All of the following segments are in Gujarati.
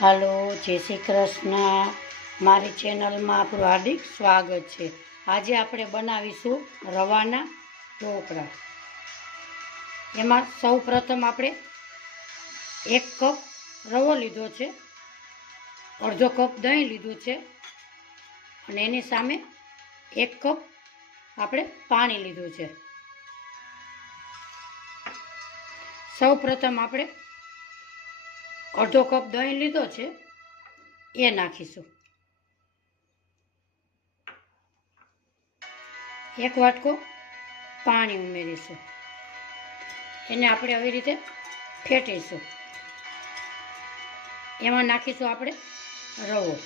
હાલો, જય શ્રી કૃષ્ણ. મારી ચેનલમાં આપણું હાર્દિક સ્વાગત છે. આજે આપણે બનાવીશું રવાના ઢોકળા. એમાં સૌ પ્રથમ આપણે 1 કપ રવો લીધો છે, અડધો કપ દહીં લીધું છે અને એની સામે 1 કપ આપણે પાણી લીધું છે. સૌ પ્રથમ આપણે અડધો કપ દહીં લીધો છે એ નાખીશું. 1 વાટકો પાણી ઉમેરીશું. એને આપણે આવી રીતે ફેટીશું. એમાં નાખીશું આપણે રવો.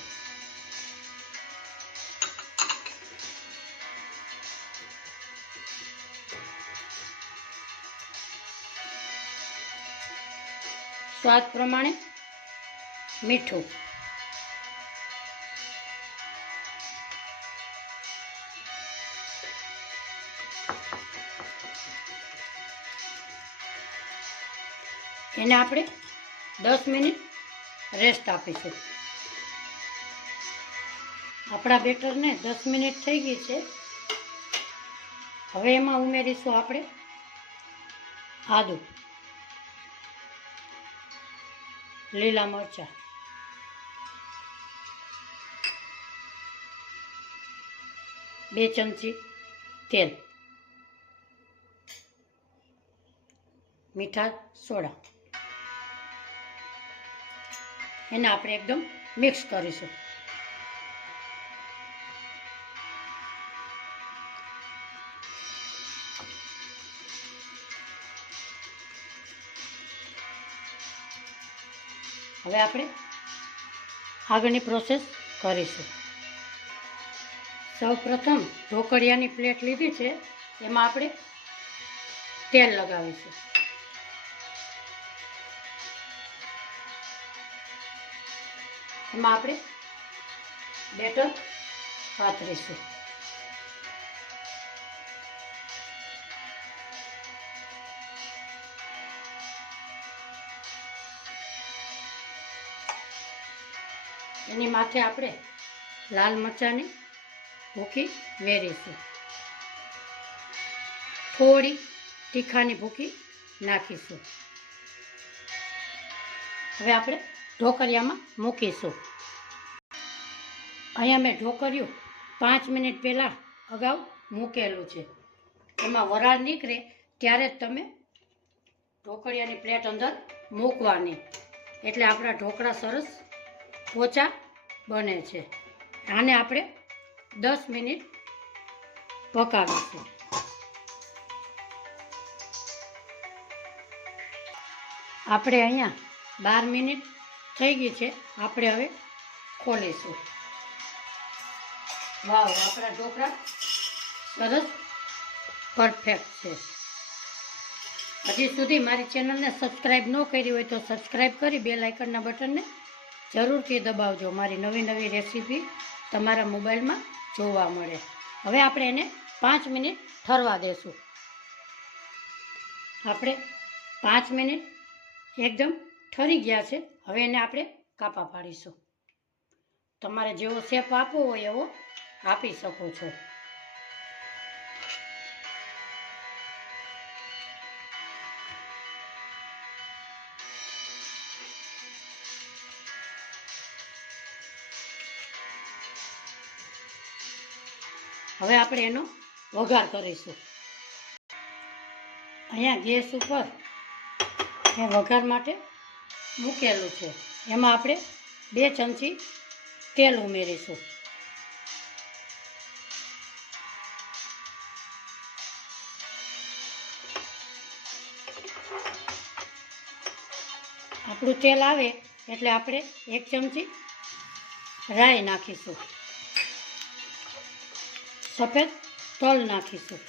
સ્વાદ પ્રમાણે મીઠું. એને આપણે 10 મિનિટ રેસ્ટ આપીશું. આપણા બેટરને 10 મિનિટ થઈ ગઈ છે. હવે એમાં ઉમેરીશું આપણે આદુ, લીલા મરચાં, બે ચમચી તેલ, મીઠા સોડા. એને આપણે એકદમ મિક્સ કરીશું. હવે આપણે આગળની પ્રોસેસ કરીશું. સૌ પ્રથમ ઢોકળિયાની પ્લેટ લીધી છે, એમાં આપણે તેલ લગાવીશું. એમાં આપણે બેટર પાથરીશું. એની માથે આપણે લાલ મરચાંની ભૂકી વેરીશું. થોડી તીખાની ભૂકી નાખીશું. હવે આપણે ઢોકળિયામાં મૂકીશું. અહીંયા મેં ઢોકળિયું 5 મિનિટ પહેલાં અગાઉ મૂકેલું છે. એમાં વરાળ નીકળે ત્યારે જ તમે ઢોકળિયાની પ્લેટ અંદર મૂકવાની, એટલે આપણા ઢોકળા સરસ પોચા બને છે. આને આપણે 10 મિનિટ પકાવીશું. આપણે અહીંયા 12 મિનિટ થઈ ગઈ છે. આપણે હવે ખોલીશું. વાવ, આપણા ઢોકળા સરસ પરફેક્ટ છે. હજી સુધી મારી ચેનલને સબસ્ક્રાઈબ ન કરી હોય તો સબસ્ક્રાઈબ કરી બેલ આઇકનના બટનને જરૂરથી દબાવજો. મારી નવી નવી રેસીપી તમારા મોબાઈલમાં જોવા મળે. હવે આપણે એને 5 મિનિટ ઠરવા દેશું. આપણે 5 મિનિટ એકદમ ઠરી ગયા છે. હવે એને આપણે કાપા પાડીશું. તમારે જેવો શેપ આપવો હોય એવો આપી શકો છો. હવે આપણે એનો વઘાર કરીશું. અહીંયા ગેસ ઉપર મેં વઘાર માટે મૂકેલું છે. એમાં આપણે 2 ચમચી તેલ ઉમેરીશું. આપણું તેલ આવે એટલે આપણે 1 ચમચી રાઈ નાખીશું. સફેદ તલ નાખીશું.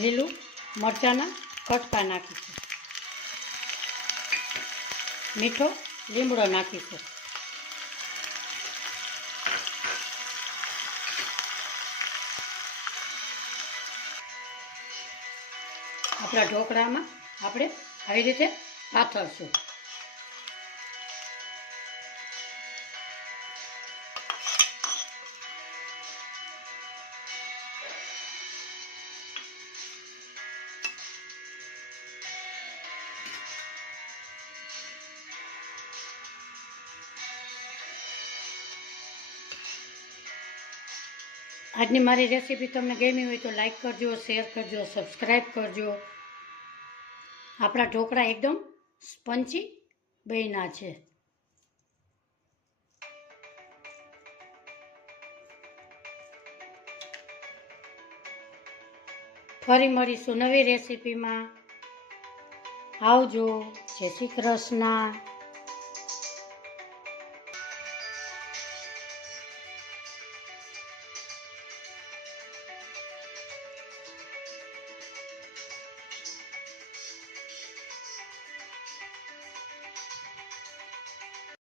લીલું મરચાંના કટકા નાખીશું. મીઠો લીમડો નાખીશું. આપણા ઢોકળામાં આપણે આવી રીતે પાથરશું. આજની મારી રેસીપી તમને ગમી હોય તો લાઈક કરજો, શેર કરજો, સબસ્ક્રાઈબ કરજો. આપણા ઢોકળા એકદમ સ્પંચી બન્યા છે. ફરી મળીશું નવી રેસીપીમાં. આવજો. જય શ્રી કૃષ્ણ.